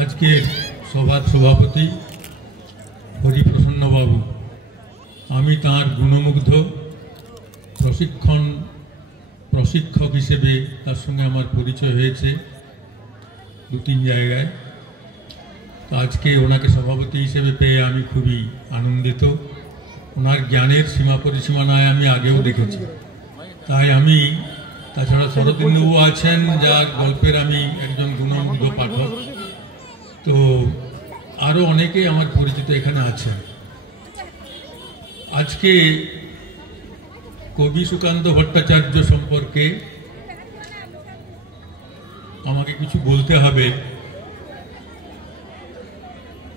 আজকের সভার সভাপতি হরিপ্রসন্ন বাবু, আমি তাঁর গুণমুগ্ধ। প্রশিক্ষক হিসেবে তার সঙ্গে আমার পরিচয় হয়েছে 2-3 জায়গায়। তো আজকে ওনাকে সভাপতি হিসেবে পেয়ে আমি খুবই আনন্দিত। ওনার জ্ঞানের সীমা পরিসীমা নয় আমি আগেও দেখেছি, তাই আমি তাছাড়া শরদিন্দুবাবু আছেন, যার গল্পের আমি একজন গুণমুগ্ধ পাঠক। তো আরও অনেকে আমার পরিচিত এখানে আছেন। আজকে কবি সুকান্ত ভট্টাচার্য সম্পর্কে আমাকে কিছু বলতে হবে।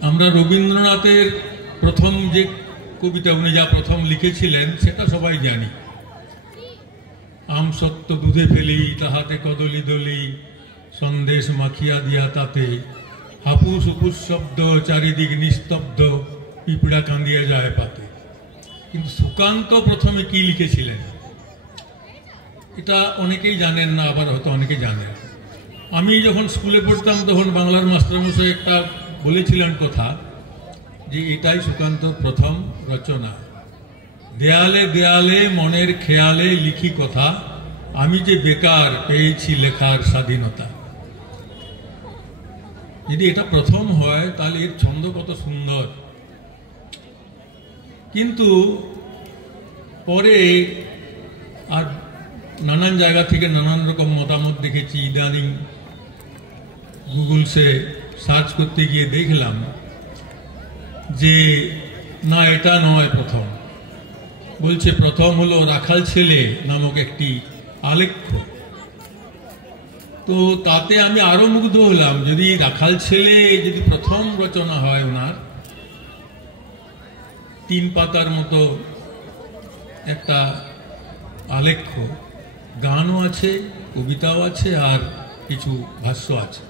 আমরা রবীন্দ্রনাথের প্রথম যে কবিতা উনি যা প্রথম লিখেছিলেন সেটা সবাই জানি। আম সত্য দুধে ফেলি, তাহাতে কদলি দলি, সন্দেশ মাখিয়া দিয়া তাতে, হাপুস উপুস শব্দ, চারিদিক নিস্তব্ধ, পিঁপড়া কাঁদিয়া যায় পাতে। কিন্তু সুকান্ত প্রথমে কি লিখেছিলেন এটা অনেকেই জানেন না, আবার হয়তো অনেকে জানেন। আমি যখন স্কুলে পড়তাম তখন বাংলার মাস্টারমশাই একটা বলেছিলেন কথা, যে এটাই সুকান্তর প্রথম রচনা। দেয়ালে দেয়ালে মনের খেয়ালে লিখি কথা, আমি যে বেকার পেয়েছি লেখার স্বাধীনতা। যদি এটা প্রথম হয় তাহলে এর ছন্দ কত সুন্দর। কিন্তু পরে আর নানান জায়গা থেকে নানান রকম মতামত দেখেছি। ইদানিং গুগলসে সার্চ করতে গিয়ে দেখলাম যে না, এটা নয় প্রথম। বলছে প্রথম হলো রাখাল ছেলে নামক একটি আলেখ্য। তো তাতে আমি আরো মুগ্ধ হলাম। যদি রাখাল ছেলে যদি প্রথম রচনা হয় ওনার, 3 পাতার মতো একটা আলেখ্য, গানও আছে, কবিতাও আছে, আর কিছু ভাষ্য আছে,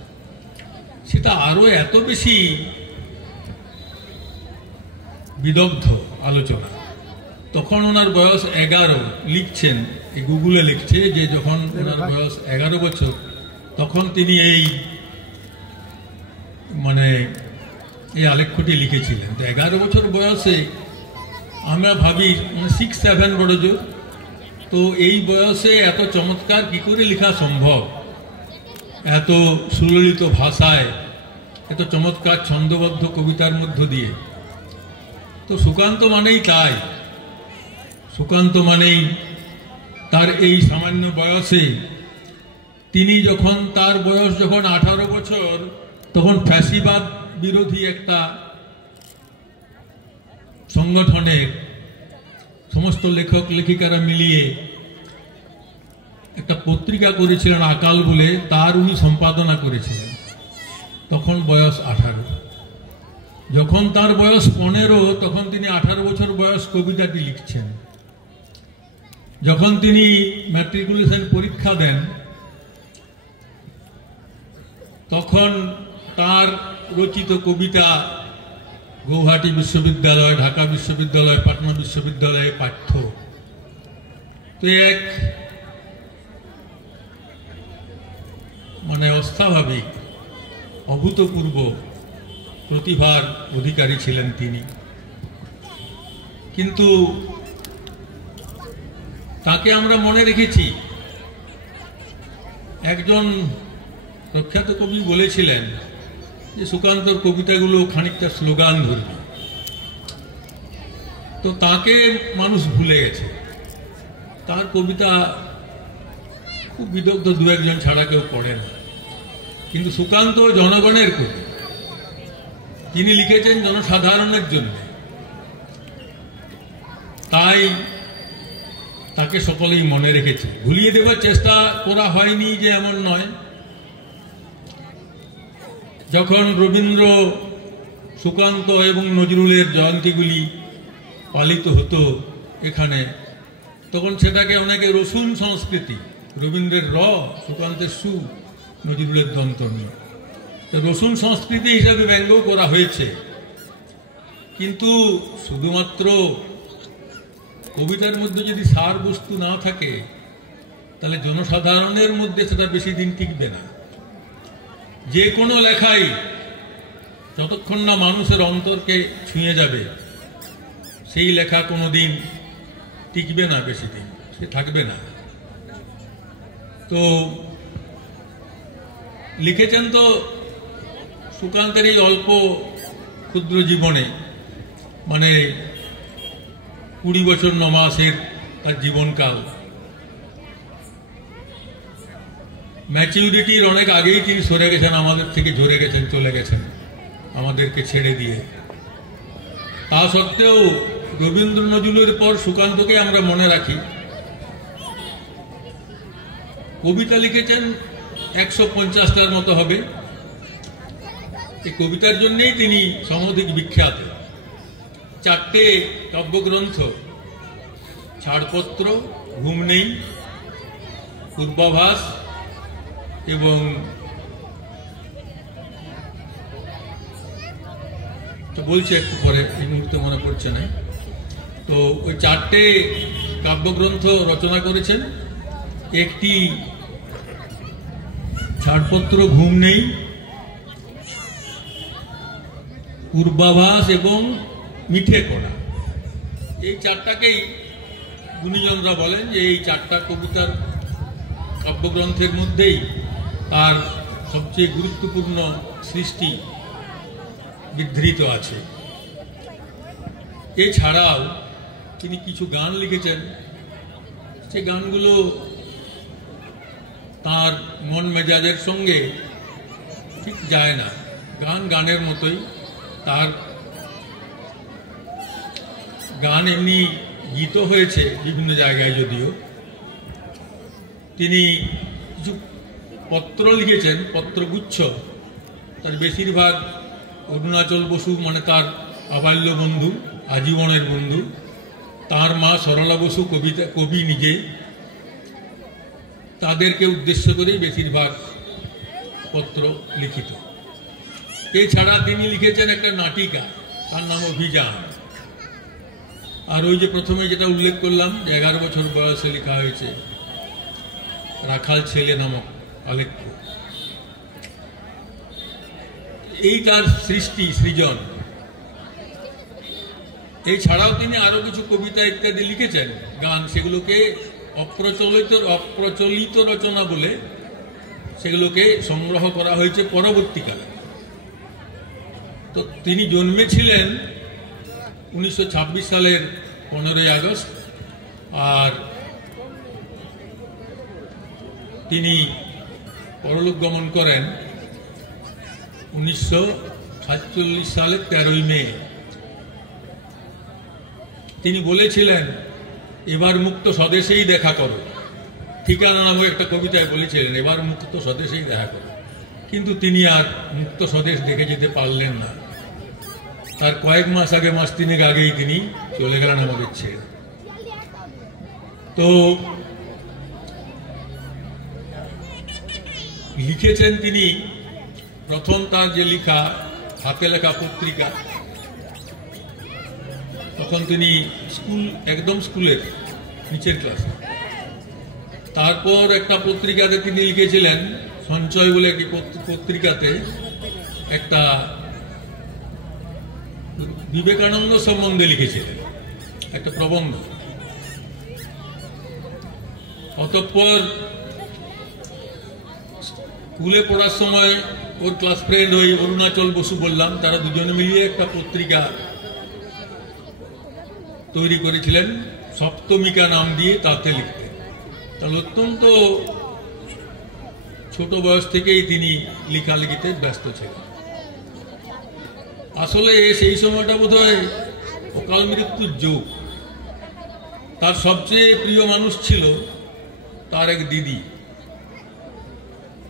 সেটা আরো এত বেশি বিদগ্ধ আলোচনা। তখন ওনার বয়স 11, লিখছেন, এই গুগলে লিখছে যে যখন ওনার বয়স 11 বছর তখন তিনি এই আলেখ্যটি লিখেছিলেন। তো 11 বছর বয়সে আমরা ভাবি 6-7 বড় জোর, তো এই বয়সে এত চমৎকার কি করে লেখা সম্ভব, এত সুললিত ভাষায়, এত চমৎকার ছন্দবদ্ধ কবিতার মধ্য দিয়ে। তো সুকান্ত মানেই তাই। সুকান্ত মানেই তার এই সামান্য বয়সে তিনি যখন তার বয়স যখন 18 বছর, তখন ফ্যাসিবাদ বিরোধী একটা সংগঠনের সমস্ত লেখক লেখিকারা মিলিয়ে একটা পত্রিকা করেছিলেন আকাল বলে, তার উনি সম্পাদনা করেছিলেন। তখন বয়স 18। যখন তার বয়স 15 তখন তিনি 18 বছর বয়স কবিতাটি লিখছেন। যখন তিনি ম্যাট্রিকুলেশন পরীক্ষা দেন তখন তার রচিত কবিতা গৌহাটি বিশ্ববিদ্যালয়, ঢাকা বিশ্ববিদ্যালয়, পাটনা বিশ্ববিদ্যালয়ে পাঠ্য। তো এক অস্বাভাবিক অভূতপূর্ব প্রতিভার অধিকারী ছিলেন তিনি। কিন্তু তাকে আমরা মনে রেখেছি। একজন প্রখ্যাত কবি বলেছিলেন যে সুকান্তর কবিতাগুলো খানিকটা স্লোগান ধর্মী। তো তাকে মানুষ ভুলে গেছে। তার কবিতা খুব বিদগ্ধ 2-1 জন ছাড়া কেউ পড়ে না। কিন্তু সুকান্ত জনগণের কবি, তিনি লিখেছেন জনসাধারণের জন্য। তাই তাকে সকলেই মনে রেখেছে। ভুলিয়ে দেবার চেষ্টা করা হয়নি যে এমন নয়। যখন রবীন্দ্র, সুকান্ত এবং নজরুলের জয়ন্তীগুলি পালিত হতো এখানে, তখন সেটাকে অনেকে রসুন সংস্কৃতি, রবীন্দ্রের র, সুকান্তের সু, নজরুলের দন্তন্য, রসুন সংস্কৃতি হিসাবে ব্যঙ্গ করা হয়েছে। কিন্তু শুধুমাত্র কবিতার মধ্যে যদি সার বস্তু না থাকে তাহলে জনসাধারণের মধ্যে সেটা বেশি দিন টিকবে না। যে কোনো লেখাই যতক্ষণ না মানুষের অন্তরকে ছুঁয়ে যাবে সেই লেখা কোনোদিন টিকবে না, বেশি দিন সে থাকবে না। তো লিখেছেন তো সুকান্তের এই অল্প ক্ষুদ্র জীবনে, মানে 20 বছর 9 মাসের তার জীবনকাল, ম্যাচিউরিটির অনেক আগেই তিনি সরে গেছেন, আমাদের থেকে ঝরে গেছেন, চলে গেছেন আমাদেরকে ছেড়ে দিয়ে। তা সত্ত্বেও রবীন্দ্র নজরুলের পর সুকান্তকে আমরা মনে রাখি। কবিতা লিখেছেন 150টার মতো হবে। এই কবিতার জন্যই তিনি সমধিক বিখ্যাত। 4টে কাব্যগ্রন্থ, ছাড়পত্র, ঘুম নেই, পূর্বাভাস এবং বলছি একটু পরে, এই মুহূর্তে মনে পড়ছে না। তো ওই 4টে কাব্যগ্রন্থ রচনা করেছেন। একটি ছাড়পত্র, ঘুম নেই, পূর্বাভাস এবং মিঠে কড়া। এই 4টাকেই গুণীজনরা বলেন যে এই 4টা কবিতার কাব্যগ্রন্থের মধ্যেই তার সবচেয়ে গুরুত্বপূর্ণ সৃষ্টি বিধৃত আছে। এছাড়াও তিনি কিছু গান লিখেছেন, সে গানগুলো তার মন মেজাজের সঙ্গে ঠিক যায় না। গান গানের মতোই, তার গান এমনি গীত হয়েছে বিভিন্ন জায়গায়। যদিও তিনি কিছু পত্র লিখেছেন, পত্রগুচ্ছ, তার বেশিরভাগ অরুণাচল বসু, মানে তার আবাল্য বন্ধু, আজীবনের বন্ধু, তার মা সরলা বসু কবি নিজে, তাদেরকে উদ্দেশ্য করেই বেশিরভাগ পত্র লিখিত। এছাড়া তিনি লিখেছেন একটা নাটিকা, তার নাম অভিযান। আর ওই যে প্রথমে যেটা উল্লেখ করলাম, যে 11 বছর বয়সে লেখা হয়েছে রাখাল ছেলে নামক আলেখ্য। এই তার সৃষ্টি, সৃজন। এছাড়াও তিনি আরো কিছু কবিতা ইত্যাদি লিখেছেন, গান, সেগুলোকে অপ্রচলিত রচনা বলে সেগুলোকে সংগ্রহ করা হয়েছে পরবর্তীকালে। তো তিনি জন্মেছিলেন 1926 সালের 15ই আগস্ট, আর তিনি পরলোক গমন করেন 1947 সালের 13ই মে। তিনি বলেছিলেন, এবার মুক্ত স্বদেশেই দেখা করো। ঠিকানা নামক একটা কবিতায় বলেছিলেন, এবার মুক্ত স্বদেশেই দেখা করো। কিন্তু তিনি আর মুক্ত স্বদেশ দেখে যেতে পারলেন না। তার কয়েক মাস আগে, মাস 3 আগেই তিনি চলে গেলেন আমাদের ছেড়ে। তো লিখেছেন তিনি প্রথম তার যে লেখা, হাতে লেখা পত্রিকা, তখন তিনি একদম স্কুলের নিচের ক্লাসে। তারপর একটা পত্রিকাতে তিনি লিখেছিলেন, সঞ্চয় বলে একটি পত্রিকাতে, একটা বিবেকানন্দ সম্বন্ধে লিখেছিলেন একটা প্রবন্ধ। অতঃপর স্কুলে পড়ার সময় ওর ক্লাস ফ্রেন্ড ওই অরুণাচল বসু বললাম, তারা দুজনে মিলিয়ে একটা পত্রিকা তৈরি করেছিলেন, সপ্তমিকা নাম দিয়ে, তাতে লিখতেন। তাহলে অত্যন্ত ছোট বয়স থেকেই তিনি লেখালেখিতে ব্যস্ত ছিলেন। আসলে সেই সময়টা বোধহয় অকাল মৃত্যুর যুগ। তার সবচেয়ে প্রিয় মানুষ ছিল তার এক দিদি।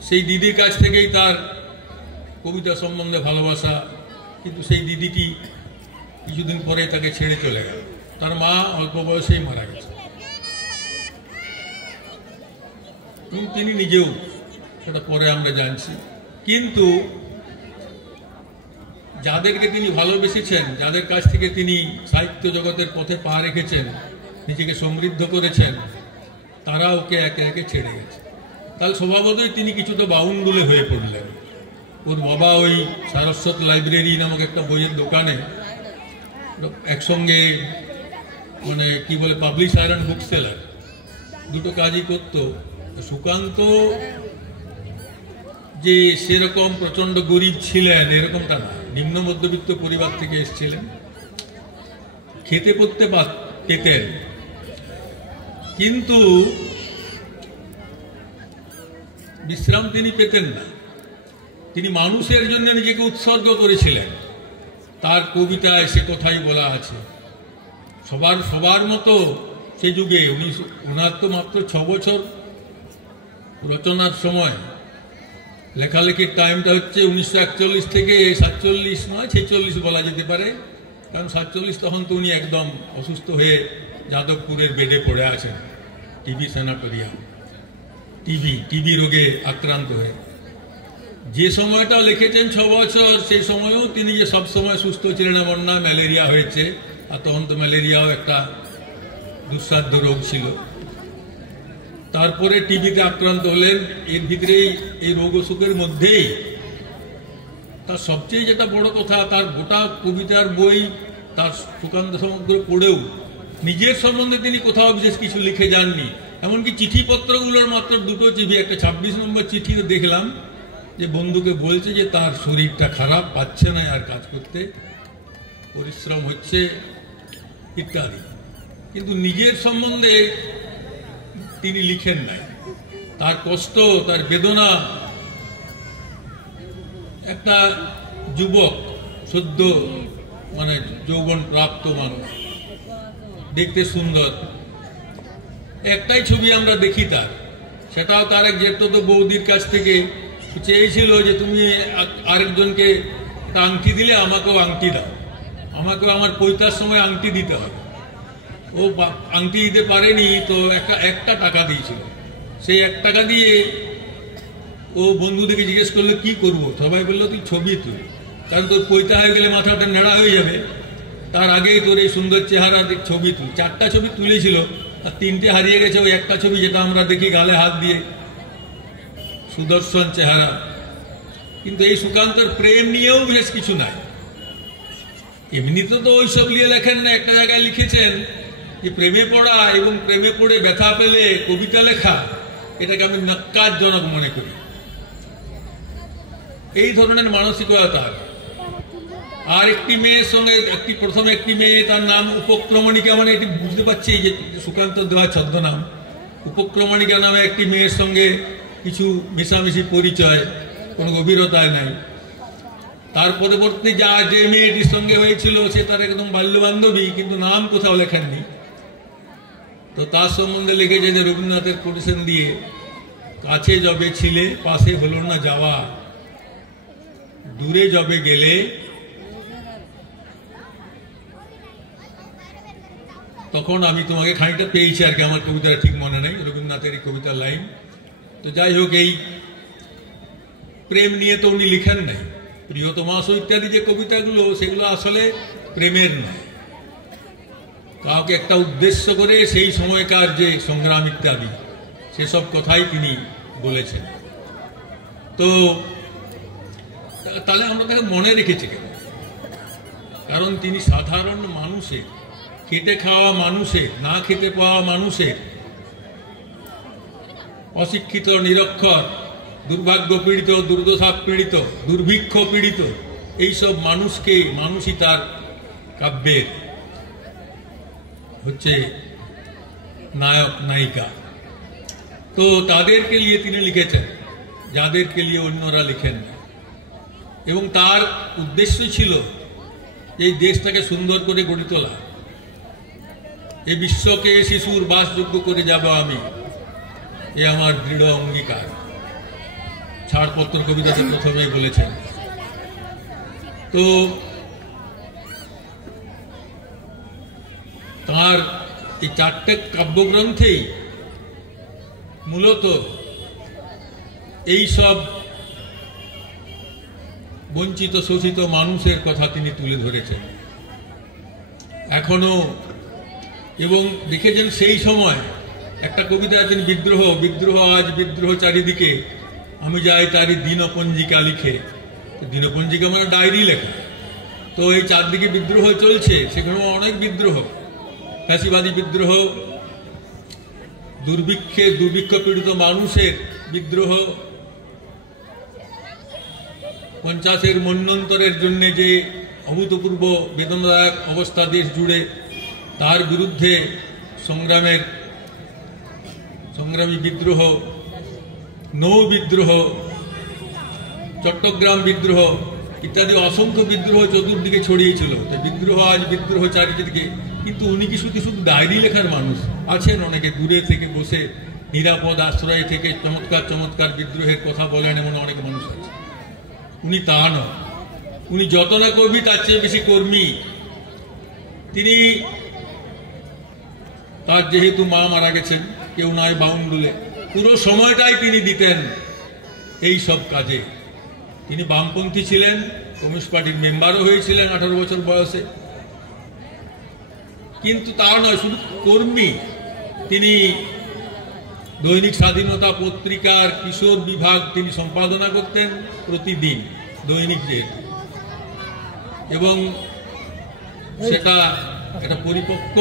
সেই দিদির কাছ থেকেই তার কবিতা সম্বন্ধে ভালোবাসা। কিন্তু সেই দিদিটি কিছুদিন পরে তাকে ছেড়ে চলে গেল। তার মা অল্প বয়সেই মারা গেছে। তিনি নিজেও, সেটা পরে আমরা জানছি। কিন্তু যাদেরকে তিনি ভালোবেসেছেন, যাদের কাছ থেকে তিনি সাহিত্য জগতের পথে পা রেখেছেন, নিজেকে সমৃদ্ধ করেছেন, তারা ওকে একে একে ছেড়ে গেছে। তাহলে স্বভাবতই তিনি কিছুটা বাউন্ডুলে হয়ে পড়লেন। ওর বাবা ওই সারস্বত লাইব্রেরি নামক একটা বইয়ের দোকানে একসঙ্গে মানে কি বলে পাবলিশার অ্যান্ড বুক সেলার দুটো কাজই করতো। সুকান্ত যে সেরকম প্রচন্ড গরিব ছিলেন এরকমটা না, নিম্ন মধ্যবিত্ত পরিবার থেকে এসেছিলেন, খেতে পড়তে পেতেন, কিন্তু বিশ্রাম তিনি পেতেন না। তিনি মানুষের জন্য নিজেকে উৎসর্গ করেছিলেন। তার কবিতায় সে কথাই বলা আছে। সবার মতো সে যুগে ওনার তো মাত্র 6 বছর রচনার সময়, লেখালেখির টাইমটা হচ্ছে 1941 থেকে 47 নয় 46 বলা যেতে পারে, কারণ 47 তখন তো উনি একদম অসুস্থ হয়ে যাদবপুরের বেডে পড়ে আছেন, টিবি স্যানাটোরিয়াম, টিবি রোগে আক্রান্ত হয়ে। যে সময়টা লিখেছেন 6 বছর, সেই সময়েও তিনি যে সব সময় সুস্থ ছিলেন এমন না, ম্যালেরিয়া হয়েছে, আর তখন তো ম্যালেরিয়াও একটা দুঃসাধ্য রোগ ছিল। তারপরে টিবিতে আক্রান্ত হলেন। এর ভিতরেই এই রোগ অসুখের মধ্যেই তার সবচেয়ে যেটা বড় কথা, তার গোটা কবিতার বই তার সুকান্ত সমগ্র পড়েও নিজের সম্বন্ধে তিনি কোথাও বিশেষ কিছু লিখে যাননি। এমনকি চিঠিপত্রগুলোর মাত্র 2টো চিঠি, একটা 26 নম্বর চিঠিতে দেখলাম যে বন্ধুকে বলছে যে তার শরীরটা খারাপ, পাচ্ছে না আর কাজ করতে, পরিশ্রম হচ্ছে ইত্যাদি, কিন্তু নিজের সম্বন্ধে তিনি লিখেন নাই। তার কষ্ট, তার বেদনা, একটা যুবক সদ্য মানে যৌবন প্রাপ্ত মানুষ, দেখতে সুন্দর, একটাই ছবি আমরা দেখি তার, সেটাও তার এক জেঠতো বৌদির কাছ থেকে চেয়েছিল যে তুমি আরেকজনকে একটা আংটি দিলে আমাকেও আংটি দাও, আমাকেও আমার পৈতার সময় আংটি দিতে হবে। ও আংটি দিতে পারেনি, তো একটা টাকা দিয়েছিল। সেই 1 টাকা দিয়ে ও বন্ধুদেরকে জিজ্ঞেস করলো কি করবো, সবাই বললো তুই ছবি তুল, কারণ তোর পৈতা হয়ে গেলে মাথাটা নেড়া হয়ে যাবে, তার আগেই তোর এই সুন্দর চেহারা ছবি তুল। 4টা ছবি তুলেছিল, আর 3টে হারিয়ে গেছে। ওই একটা ছবি যেটা আমরা দেখি গালে হাত দিয়ে, সুদর্শন চেহারা। কিন্তু এই সুকান্তর প্রেম নিয়েও বেশ কিছু নাই। এমনিতে তো ওইসব নিয়ে লেখেন না। একটা জায়গায় লিখেছেন যে প্রেমে পড়া এবং প্রেমে পড়ে ব্যথা পেলে কবিতা লেখা, এটাকে আমি নক্কারজনক মনে করি। এই ধরনের মানসিকতা। আর একটি মেয়ের সঙ্গে প্রথম একটি মেয়ে, তার নাম উপক্রমণিকা, মানে এটি বুঝতে পারছি যে সুকান্ত দেওয়া ছদ্মনাম। উপক্রমণিকা নামে একটি মেয়ের সঙ্গে কিছু মেশামেশি পরিচয়, কোনো গভীরতায় নাই। তার পরবর্তী যে মেয়েটির সঙ্গে হয়েছিল সে তার একদম বাল্যবান্ধবী, কিন্তু নাম কোথাও লেখেননি। তো তার সম্বন্ধে লিখেছে যে রবীন্দ্রনাথের কোটেশন দিয়ে, কাছে যবে ছিলে পাশে হলো না যাওয়া, দূরে যবে গেলে তখন আমি তোমাকে খানিকটা পেয়েছি আর কি। আমার কবিতাটা ঠিক মনে নেই, রবীন্দ্রনাথের এই কবিতার লাইন। তো যাই হোক, এই প্রেম নিয়ে তো উনি লিখেন নাই। প্রিয়তমাস ইত্যাদি যে কবিতাগুলো, সেগুলো আসলে প্রেমের নয়, কাউকে একটা উদ্দেশ্য করে সেই সময়কার যে সংগ্রাম ইত্যাদি, সেসব কথাই তিনি বলেছেন। তো তাহলে আমরা তাকে মনে রেখেছি কেন? কারণ তিনি সাধারণ মানুষের, খেটে খাওয়া মানুষের, না খেতে পাওয়া মানুষের, অশিক্ষিত, নিরক্ষর, দুর্ভাগ্য পীড়িত, দুর্দশা পীড়িত, দুর্ভিক্ষ পীড়িত, এইসব মানুষই তার কাব্যের হচ্ছে নায়ক নায়িকা। তো তাদেরকে নিয়ে তিনি লিখেছেন, যাদেরকে নিয়ে অন্যরা লিখেন না। এবং তার উদ্দেশ্য ছিল এই দেশটাকে সুন্দর করে গড়ে তোলা, এই বিশ্বকে শিশুর বাসযোগ্য করে যাব আমি, এ আমার দৃঢ় অঙ্গীকার। ছাড়পত্র কবিতাতে প্রথমেই বলেছেন। তো তার এই 4টে কাব্যগ্রন্থেই মূলত এই সব বঞ্চিত শোষিত মানুষের কথা তিনি তুলে ধরেছেন এখনো। এবং দেখেছেন সেই সময় একটা কবিতায় তিনি বিদ্রোহ আজ বিদ্রোহ চারিদিকে, আমি যাই তারই দিনপঞ্জিকা লিখে, দিনপঞ্জিকা মানে ডায়েরি লেখা। তো এই চারদিকে বিদ্রোহ চলছে, সেখানেও অনেক বিদ্রোহ, ফ্যাসিবাদী বিদ্রোহ, দুর্ভিক্ষ পীড়িত মানুষের বিদ্রোহ, 50-এর মন্বন্তরের জন্য যে অভূতপূর্ব বেদনাদায়ক অবস্থা দেশ জুড়ে, তার বিরুদ্ধে সংগ্রামী বিদ্রোহ, নৌ বিদ্রোহ, চট্টগ্রাম বিদ্রোহ ইত্যাদি অসংখ্য বিদ্রোহ চতুর্দিকে ছড়িয়েছিল। তো বিদ্রোহ আজ বিদ্রোহ চারিদিকে। কিন্তু উনি কি শুধু ডায়েরি লেখার মানুষ? আছেন অনেকে দূরে থেকে বসে নিরাপদ আশ্রয় থেকে চমৎকার চমৎকার বিদ্রোহের কথা বলেন, এমন অনেক মানুষ আছে। উনি তা নয়, উনি যত না কবি তার চেয়ে বেশি কর্মী। তিনি, তার যেহেতু মা মারা গেছেন, কেউ নয় বাউন্ডুলে, পুরো সময়টাই তিনি দিতেন এই সব কাজে। তিনি বামপন্থী ছিলেন, কমিউনিস্ট পার্টির মেম্বারও হয়েছিলেন 18 বছর বয়সে। কিন্তু তা নয়, শুধু কর্মী। তিনি দৈনিক স্বাধীনতা পত্রিকার কিশোর বিভাগ তিনি সম্পাদনা করতেন প্রতিদিন, দৈনিক যেহেতু, এবং সেটা একটা পরিপক্ক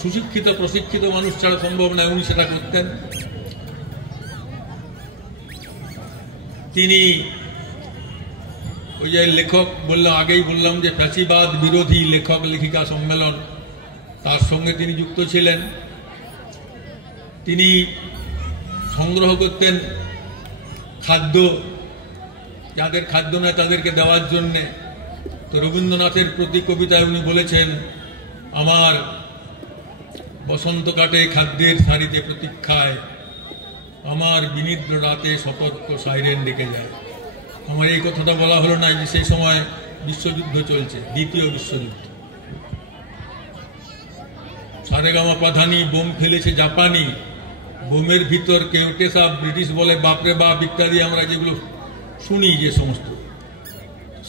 সুশিক্ষিত প্রশিক্ষিত মানুষ ছাড়া সম্ভব নয়, উনি সেটা করতেন। তিনি ওই যে লেখক আগেই বললাম যে ফ্যাসিবাদ বিরোধী লেখক লেখিকা সম্মেলন, তার সঙ্গে তিনি যুক্ত ছিলেন। তিনি সংগ্রহ করতেন খাদ্য, যাদের খাদ্য নয় তাদেরকে দেওয়ার জন্যে। তো রবীন্দ্রনাথের প্রতি কবিতায় উনি বলেছেন, আমার বসন্ত কাটে খাদ্যের সারিতে প্রতীক্ষায়, আমার বিনিদ্র রাতে সতর্ক সাইরেন ডেকে যায়। আমার এই কথাটা বলা হলো না যে সেই সময় বিশ্বযুদ্ধ চলছে, দ্বিতীয় বিশ্বযুদ্ধ। সারেগামা পাধানি, বোম ফেলেছে জাপানি, বোমের ভিতর কেউটে সাপ, ব্রিটিশ বলে বাপরে বাপ ইত্যাদি আমরা যেগুলো শুনি যে সমস্ত,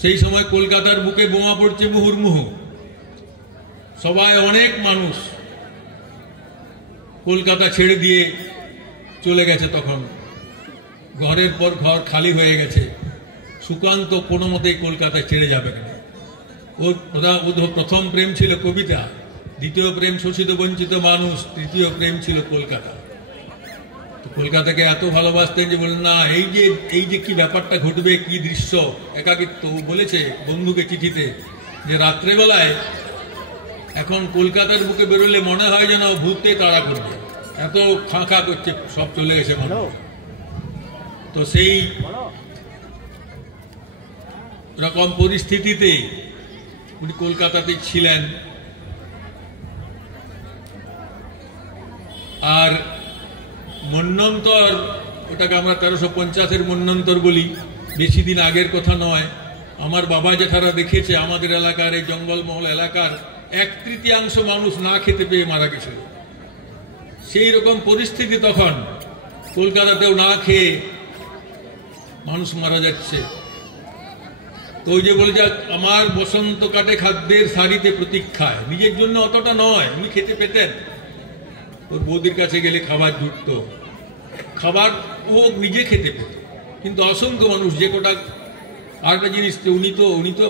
সেই সময় কলকাতার বুকে বোমা পড়ছে মুহুর্মুহু। সবাই, অনেক মানুষ কলকাতা ছেড়ে দিয়ে চলে গেছে। তখন ঘরের পর ঘর খালি হয়ে গেছে। সুকান্ত কোনো মতেই কলকাতায় ছেড়ে যাবে না। ওর প্রথম প্রেম ছিল কবিতা, দ্বিতীয় প্রেম শোষিত বঞ্চিত মানুষ, তৃতীয় প্রেম ছিল কলকাতা। কলকাতাকে এত ভালোবাসতেন যে বলেন না, এই যে কি ব্যাপারটা ঘটবে, কি দৃশ্য, একাকিত্ব। বলেছে বন্ধুকে চিঠিতে যে রাত্রেবেলায় এখন কলকাতার বুকে বেরোলে মনে হয় যেন ভূতে তাড়া করবে, এত খাঁ করছে, সব চলে গেছে মানুষ। তো সেই রকম পরিস্থিতিতে উনি কলকাতাতে ছিলেন। আর মন্বন্তর, ওটাকে আমরা 1350-এর মন্বন্তর বলি, বেশি দিন আগের কথা নয়। আমার বাবা জেঠারা দেখেছে আমাদের এলাকার এই জঙ্গলমহল এলাকার 1/3 মানুষ না খেতে পেয়ে মারা গেছিল। সেই রকম পরিস্থিতি তখন, কলকাতাতেও না খেয়ে মানুষ মারা যাচ্ছে। তো ওই যে বলে যে আমার বসন্ত কাটে খাদ্যের সারিতে প্রতীক্ষায়, নিজের জন্য অতটা নয়, উনি খেতে পেতেন। ওর বৌদির কাছে গেলে খাবার জুটত, খাবার ও নিজে খেতে পেত। কিন্তু অসংখ্য মানুষ, যে কোটা আরেকটা জিনিস, উনি তো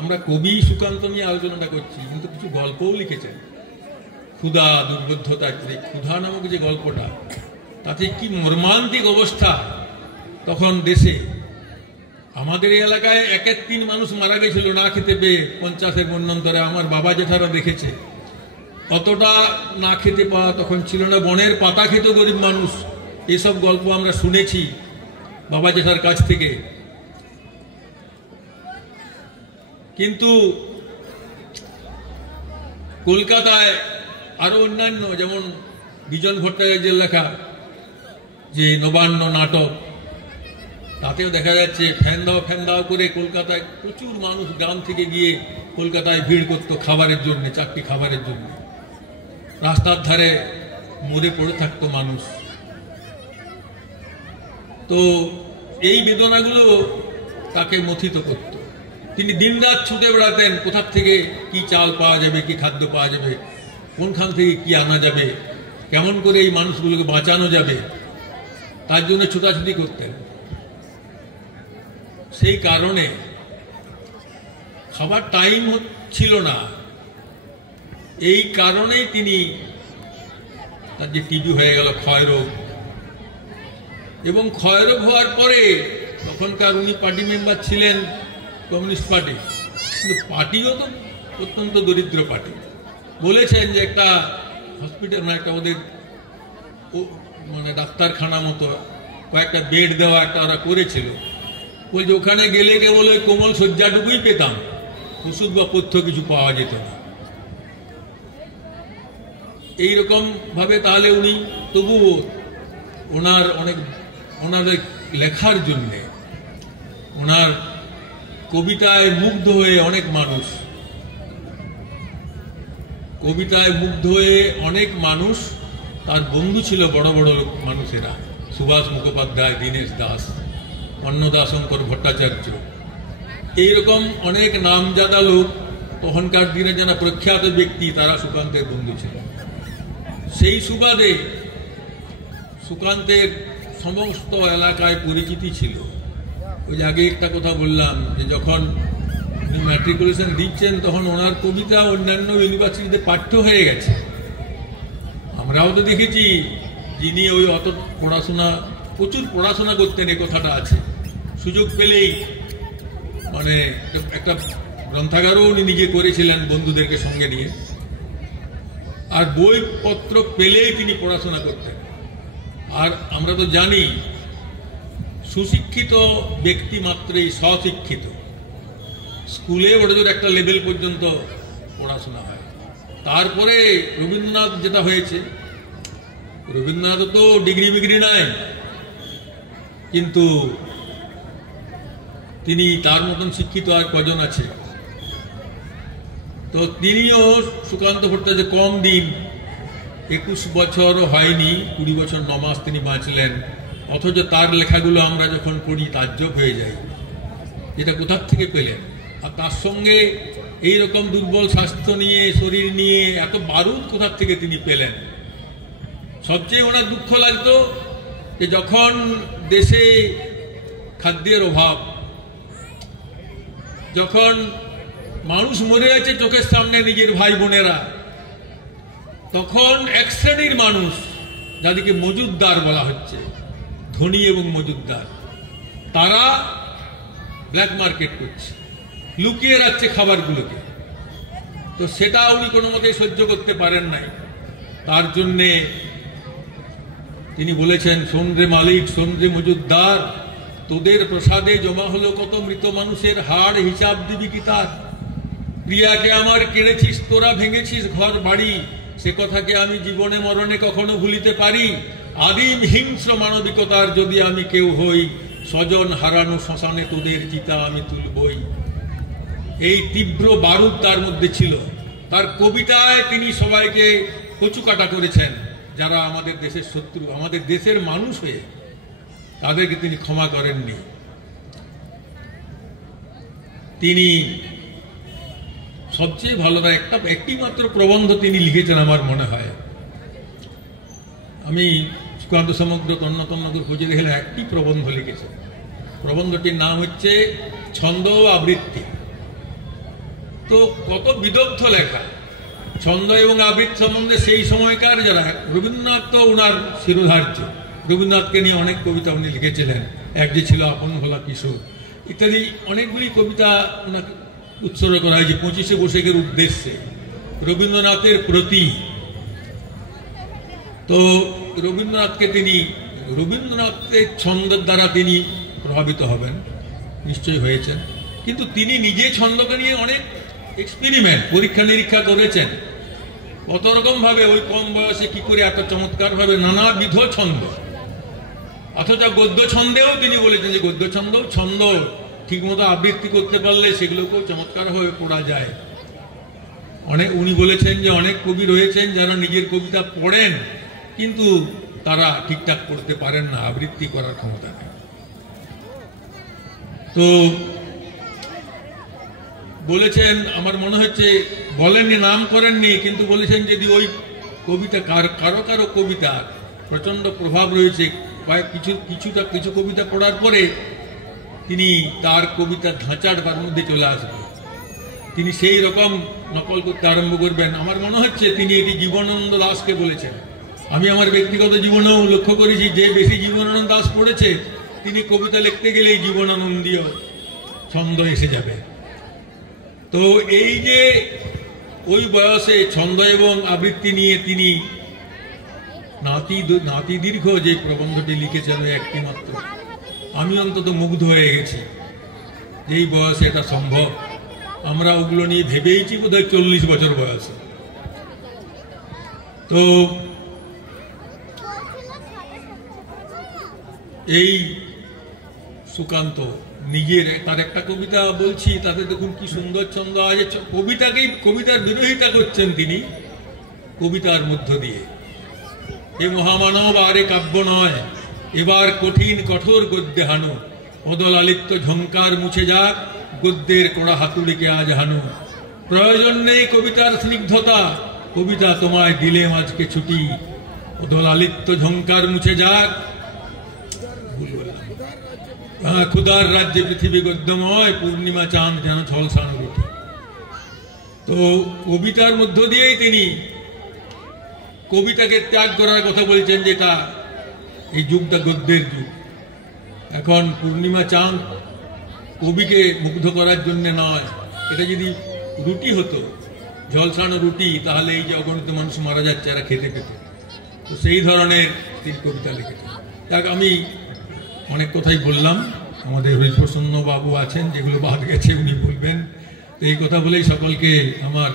আমরা কবি সুকান্ত নিয়ে আলোচনাটা করছি, কিন্তু কিছু গল্পও লিখেছেন। ক্ষুধা দুর্বোধ্যতা, ক্ষুধা নামক যে গল্পটা, তাতে কি মর্মান্তিক অবস্থা তখন দেশে। আমাদের এই এলাকায় 1/3 মানুষ মারা গেছিল না খেতে পেয়ে 50-এর মন্বন্তরে। আমার বাবা জেঠারা দেখেছে। অতটা না খেতে পাওয়া তখন ছিল না, বনের পাতা খেত গরিব মানুষ। এসব গল্প আমরা শুনেছি বাবা জেঠার কাছ থেকে। কিন্তু কলকাতায় আরো অন্যান্য, যেমন বিজন ভট্টাচার্যের লেখা যে নবান্ন নাটক, তাতেও দেখা যাচ্ছে ফ্যান দাও করে কলকাতায় প্রচুর মানুষ গ্রাম থেকে গিয়ে কলকাতায় ভিড় করত খাবারের জন্য, চারটি খাবারের জন্য। রাস্তার ধারে মরে পড়ে থাকতো মানুষ। তো এই বেদনাগুলো তাকে মথিত করত। তিনি দিনরাত ছুটে বেড়াতেন, কোথার থেকে কি চাল পাওয়া যাবে, কি খাদ্য পাওয়া যাবে, কোনখান থেকে কি আনা যাবে, কেমন করে এই মানুষগুলোকে বাঁচানো যাবে, তার জন্য ছুটাছুটি করতেন। সেই কারণে খাবার টাইম ছিল না, এই কারণেই তিনি তার যে টিবি হয়ে গেল, ক্ষয়রোগ, এবং ক্ষয়রোগ হওয়ার পরে তখনকার উনি পার্টি মেম্বার ছিলেন কমিউনিস্ট পার্টি, কিন্তু পার্টিও তো অত্যন্ত দরিদ্র পার্টি। বলেছেন যে একটা হসপিটাল, মানে একটা ওদের মানে ডাক্তারখানা মতো কয়েকটা বেড দেওয়া একটা ওরা করেছিল, বলছে ওখানে গেলে কেবল ওই কোমল শয্যাটুকুই পেতাম, ওষুধ বা পথ্য কিছু পাওয়া যেত না। এইরকম ভাবে তাহলে উনি তবুও ওনার লেখার জন্যে, ওনার কবিতায় মুগ্ধ হয়ে অনেক মানুষ তার বন্ধু ছিল, বড় বড় মানুষেরা, সুভাষ মুখোপাধ্যায়, দীনেশ দাস, অন্নদাশঙ্কর ভট্টাচার্য, এইরকম অনেক নামজাদা লোক তখনকার দিনে যারা প্রখ্যাত ব্যক্তি, তারা সুকান্তের বন্ধু ছিল। সেই সুবাদে সুকান্তের সমস্ত এলাকায় পরিচিতি ছিল। ওই আগে একটা কথা বললাম যে যখন উনি ম্যাট্রিকুলেশন দিচ্ছেন তখন ওনার কবিতা অন্যান্য ইউনিভার্সিটিতে পাঠ্য হয়ে গেছে। আমরাও তো দেখেছি, যিনি ওই অত প্রচুর পড়াশোনা করতেন, এই কথাটা আছে, সুযোগ পেলেই মানে একটা গ্রন্থাগারও উনি নিজে করেছিলেন বন্ধুদেরকে সঙ্গে নিয়ে, আর বইপত্র পেলেই তিনি পড়াশোনা করতেন। আর আমরা তো জানি সুশিক্ষিত ব্যক্তি মাত্রই স্বশিক্ষিত, স্কুলে ওদের একটা লেভেল পর্যন্ত পড়াশোনা হয়। তারপরে রবীন্দ্রনাথ যেটা হয়েছে, রবীন্দ্রনাথ তো ডিগ্রি বিগ্রি নাই, কিন্তু তিনি তার মতন শিক্ষিত আর কজন আছে। তো তিনিও সুকান্ত ভট্টাচার্য কম দিন, 21 বছরও হয়নি, 20 বছর 9 মাস তিনি বাঁচলেন, অথচ তার লেখাগুলো আমরা যখন পড়ি তাজ্জব হয়ে যাই, এটা কোথার থেকে পেলেন। আর তার সঙ্গে এইরকম দুর্বল স্বাস্থ্য নিয়ে, শরীর নিয়ে এত বারুদ কোথার থেকে তিনি পেলেন। সবচেয়ে ওনার দুঃখ লাগতো যে যখন দেশে খাদ্যের অভাব, যখন মানুষ মরে যাচ্ছে চোখের সামনে নিজের ভাই বোনেরা, তখন এক শ্রেণীর মানুষ, যাদেরকে মজুদদার বলা হচ্ছে, ধনী এবং মজুদদার, তারা ব্ল্যাক মার্কেট করছে, লুকিয়ে রাখছে খাবারগুলোকে। তো সেটা উনি কোনো মতে সহ্য করতে পারেন নাই। তার জন্যে তিনি বলেছেন, শোন রে মালিক, শোন রে মজুদদার, তোদের প্রসাদে জমা হলো কত মৃত মানুষের হাড়, হিসাব দিবি কি তার? প্রিয়াকে আমার কেড়েছিস, তোরা ভেঙেছিস ঘর বাড়ি, সে কথাকে আমি জীবনে মরণে কখনো ভুলিতে পারি? আদিম হিংস্র মানবিকতার যদি আমি কেউ হই, স্বজন হারানো শ্মশানে তোদের চিতা আমি তুলবই। এই তীব্র বারুদ তার মধ্যে ছিল। তার কবিতায় তিনি সবাইকে কচুকাটা করেছেন, যারা আমাদের দেশের শত্রু, আমাদের দেশের মানুষ হয়ে তাদেরকে তিনি ক্ষমা করেননি। তিনি সবচেয়ে ভালো একটি মাত্র প্রবন্ধ তিনি লিখেছেন আমার মনে হয়, আমি সুকান্ত সমগ্র তন্নতন্নকে খুঁজে দেখলাম, একটি প্রবন্ধ লিখেছেন। প্রবন্ধটির নাম হচ্ছে ছন্দ ও আবৃত্তি। তো কত বিদগ্ধ লেখা ছন্দ এবং আবৃত্তি সম্বন্ধে সেই সময়কার যারা, রবীন্দ্রনাথ তো ওনার শিরোধার্য, রবীন্দ্রনাথকে নিয়ে অনেক কবিতা উনি লিখেছিলেন, এক যে ছিল আপন ভোলা কিশোর ইত্যাদি, অনেকগুলি কবিতা ওনাকে উৎসর্গ করা হয়েছে 25শে বৈশাখের উদ্দেশ্যে, রবীন্দ্রনাথের প্রতি। তো রবীন্দ্রনাথের ছন্দের দ্বারা তিনি প্রভাবিত হবেন, নিশ্চয়ই হয়েছেন, কিন্তু তিনি নিজে ছন্দকে নিয়ে অনেক এক্সপেরিমেন্ট, পরীক্ষা নিরীক্ষা করেছেন, কত রকম ভাবে ওই কম বয়সে কি করে এত চমৎকার ভাবে নানাবিধ ছন্দ, অথচ গদ্য ছন্দেও তিনি বলেছেন যে গদ্য ছন্দ ঠিকমতো আবৃত্তি করতে পারলে সেগুলোকেও চমৎকার ভাবে পড়া যায়। উনি বলেছেন যে অনেক কবি রয়েছেন যারা নিজের কবিতা পড়েন কিন্তু তারা ঠিকঠাক করতে পারেন না, আবৃত্তি করার ক্ষমতা নেই। তো বলেছেন, আমার মনে হচ্ছে বলেননি, নাম করেননি, কিন্তু বলেছেন যদি ওই কবিতা কারো কবিতার প্রচন্ড প্রভাব রয়েছে, কিছু কবিতা পড়ার পরে তিনি তার কবিতার ধাঁচার তার মধ্যে চলে আসবে, তিনি সেই রকম নকল করতে আরম্ভ করবেন। আমার মনে হচ্ছে তিনি এটি জীবনানন্দ দাশকে বলেছেন। আমি আমার ব্যক্তিগত জীবনেও লক্ষ্য করেছি, যে বেশি জীবনানন্দ দাশ পড়েছে তিনি কবিতা লিখতে গেলেই জীবনানন্দীয় ছন্দ এসে যাবে। তো এই যে ওই বয়সে ছন্দ এবং আবৃত্তি নিয়ে তিনি নাতি দীর্ঘ যে প্রবন্ধটি লিখেছেন একটি মাত্র, আমি অন্তত মুগ্ধ হয়ে গেছি যে এই বয়সে এটা সম্ভব। আমরা ওগুলো নিয়ে ভেবেইছি বোধহয় 40 বছর বয়সে। তো এই সুকান্ত নিজের তার একটা কবিতা বলছি, তাতে দেখুন কি সুন্দর ছন্দ আছে। কবিতার বিরোধিতা করছেন তিনি কবিতার মধ্য দিয়ে। এ মহামানব আরে কাব্য নয়, এবার কঠিন কঠোর গদ্যে হানু, পদলালিত্য ঝঙ্কার মুছে যাক, গদ্যের কড়া হাতুড়িকে আজ হানু। প্রয়োজন নেই কবিতার স্নিগ্ধতা, কবিতা তোমায় দিলেম আজকে ছুটি, পদলালিত্য ঝঙ্কার মুছে যাক। ক্ষুধার রাজ্যে পৃথিবী গদ্যময়, পূর্ণিমা চাঁদ যেন ঝলসানো রুটি। তো কবিতার মধ্য দিয়েই তিনি কবিতাকে ত্যাগ করার কথা বলছেন, যেটা এই যুগটা গদ্যের যুগ। এখন পূর্ণিমা চাঁদ কবিকে মুগ্ধ করার জন্য নয়, এটা যদি রুটি হতো, ঝলসানো রুটি, তাহলে এই যে অগণিত মানুষ মারা যাচ্ছে এরা খেতে পেত। তো সেই ধরনের তিনি কবিতা লিখেছেন। দেখ, আমি অনেক কথাই বললাম, আমাদের হরিপ্রসন্ন বাবু আছেন, যেগুলো বাদ গেছে উনি বলবেন। তো এই কথা বলেই সকলকে আমার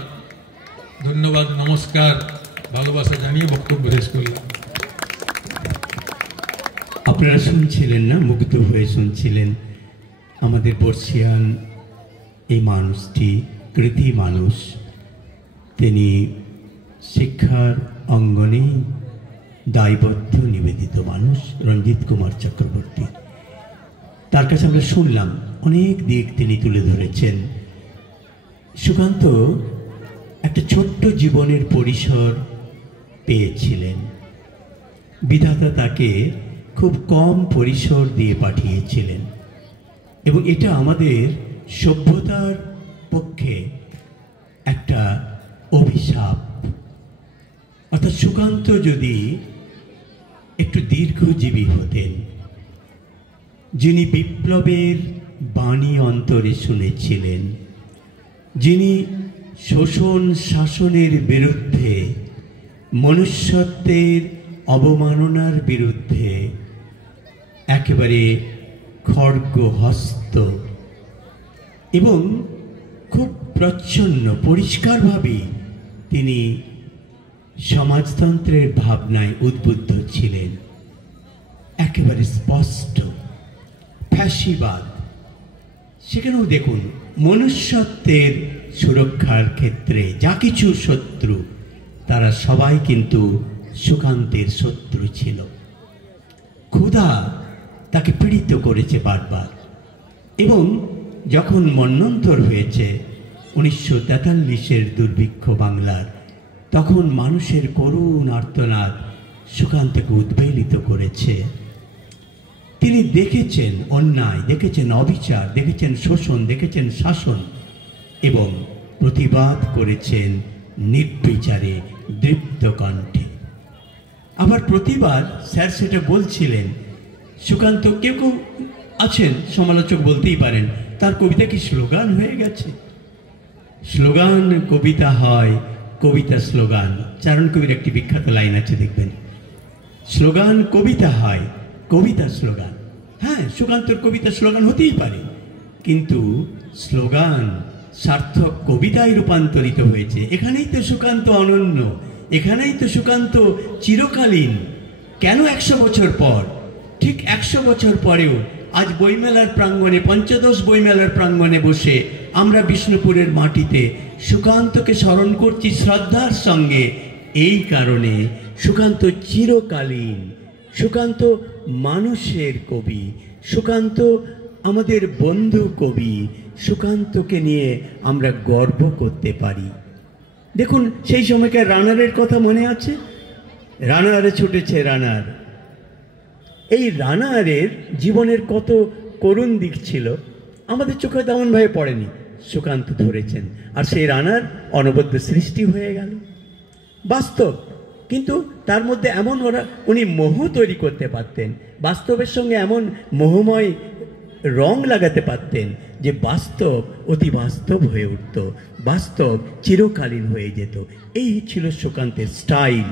ধন্যবাদ, নমস্কার, ভালোবাসা জানিয়ে বক্তব্য শেষ করলাম। আপনারা শুনছিলেন না, মুগ্ধ হয়ে শুনছিলেন আমাদের বর্ষিয়ান এই মানুষটি, কৃতি মানুষ। তিনি শিক্ষার অঙ্গনে দায়বদ্ধ নিবেদিত মানুষ, রঞ্জিত কুমার চক্রবর্তী। তার কাছে আমরা শুনলাম অনেক দিক তিনি তুলে ধরেছেন। সুকান্ত একটা ছোট্ট জীবনের পরিসর পেয়েছিলেন, বিধাতা তাকে খুব কম পরিসর দিয়ে পাঠিয়েছিলেন, এবং এটা আমাদের সভ্যতার পক্ষে একটা অভিশাপ। অর্থাৎ সুকান্ত যদি একটু দীর্ঘজীবী হতেন, যিনি বিপ্লবের বাণী অন্তরে শুনেছিলেন, যিনি শোষণ শাসনের বিরুদ্ধে, মনুষ্যত্বের অবমাননার বিরুদ্ধে একেবারে খড়গহস্ত এবং খুব প্রচ্ছন্ন পরিষ্কারভাবে তিনি সমাজতন্ত্রের ভাবনায় উদ্বুদ্ধ ছিলেন, একেবারে স্পষ্ট। ফ্যাসিবাদ, সেখানেও দেখুন মনুষ্যত্বের সুরক্ষার ক্ষেত্রে যা কিছু শত্রু, তারা সবাই কিন্তু সুকান্তের শত্রু ছিল। ক্ষুধা তাকে পীড়িত করেছে বারবার, এবং যখন মন্বন্তর হয়েছে 1943-এর দুর্ভিক্ষ বাংলার, তখন মানুষের করুণ আর্তনাদ সুকান্তকে উদ্বেলিত করেছে। তিনি দেখেছেন অন্যায়, দেখেছেন অবিচার, দেখেছেন শোষণ, দেখেছেন শাসন, এবং প্রতিবাদ করেছেন নির্বিচারে, দৃপ্ত কণ্ঠে। আবার প্রতিবাদ, স্যার সেটা বলছিলেন, সুকান্ত কেউ কেউ আছেন সমালোচক বলতেই পারেন তার কবিতা কি স্লোগান হয়ে গেছে। স্লোগান কবিতা হয়, কবিতা স্লোগান। চারণ কবির একটি বিখ্যাত লাইন আছে, দেখবেন, স্লোগান কবিতা হয়, কবিতা স্লোগান। হ্যাঁ, সুকান্তর কবিতা স্লোগান হতেই পারে, কিন্তু স্লোগান সার্থক কবিতায় রূপান্তরিত হয়েছে। এখানেই তো সুকান্ত অনন্য, এখানেই তো সুকান্ত চিরকালীন। কেন 100 বছর পর, ঠিক 100 বছর পরেও আজ বইমেলার প্রাঙ্গণে, পঞ্চদশ বইমেলার প্রাঙ্গণে বসে আমরা বিষ্ণুপুরের মাটিতে সুকান্তকে স্মরণ করছি শ্রদ্ধার সঙ্গে। এই কারণে সুকান্ত চিরকালীন, সুকান্ত মানুষের কবি, সুকান্ত আমাদের বন্ধু কবি। সুকান্তকে নিয়ে আমরা গর্ব করতে পারি। দেখুন, সেই সময়কার রানারের কথা মনে আছে? রানারে ছুটেছে রানার। এই রানারের জীবনের কত করুণ দিক ছিল, আমাদের চোখে তেমনভাবে পড়েনি। সুকান্ত ধরেছেন, আর সেই রানার অনবদ্য সৃষ্টি হয়ে গেল, বাস্তব। কিন্তু তার মধ্যে এমন উনি মোহ তৈরি করতে পারতেন, বাস্তবের সঙ্গে এমন মোহময় রং লাগাতে পারতেন যে বাস্তব অতি বাস্তব হয়ে উঠত, বাস্তব চিরকালীন হয়ে যেত। এই ছিল সুকান্তের স্টাইল।